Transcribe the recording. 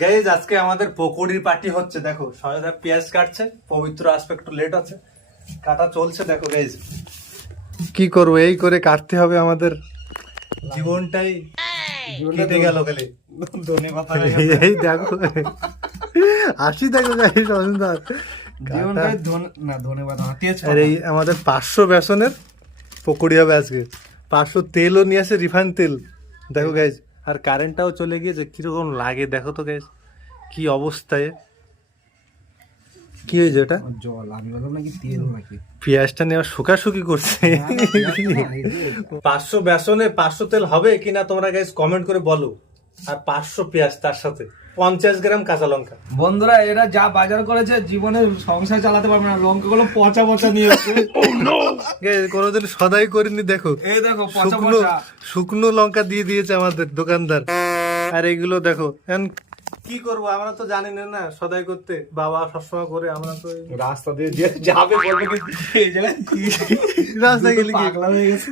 Guys আজকে আমাদের পকোড়ির party হচ্ছে। দেখো সহায়তা পেঁয়াজ কাটছে, পবিত্র আসবে একটু লেট আছে, কাটা চলছে। দেখো গাইজ কি করবো, এই করে কাটতে হবে, আমাদের জীবনটাই কেটে গেল খালি ধন্যবাদ। এই দেখো আসি, দেখো গাইজ অসুন্দর ধন্যবাদ। আর এই আমাদের 500 বেসনের পকোড়ি হবে আজকে। 500 তেলও নিয়ে আসে, রিফাইন তেল। দেখো গাইজ, আর কারেন্টটাও চলে গিয়েছে, কিরকম লাগে দেখো তো গাইজ, কি অবস্থায়। কি হয়েছে এটা? জল, আমি বললাম নাকি তেল নাকি। পেঁয়াজটা নিয়ে শুকাশুকি করছে। 500 বেসনে 500 তেল হবে কিনা তোমরা গাইজ কমেন্ট করে বলো। আর 500 পেঁয়াজ, তার সাথে 50 গ্রাম কাঁচা লঙ্কা। বন্ধুরা এরা যা বাজার করেছে জীবনে সংসার চালাতে পারবে না, লঙ্কা গুলো পচা পচা নিয়ে এসছে। গাইজ কোনোদিন সদাই করিনি, দেখো এই দেখো পচা শুকনো পচা। শুকনো লঙ্কা দিয়ে দিয়েছে আমাদের দোকানদার। আর এগুলো দেখো, এখন কি করবো, আমরা তো জানি না সদাই করতে, বাবা সবসময় করে, আমরা তো রাস্তা দিয়ে যে যাবে বলবে কি এই জায়গায় রাস্তায় গেলে কি পাগলা হয়ে গেছে।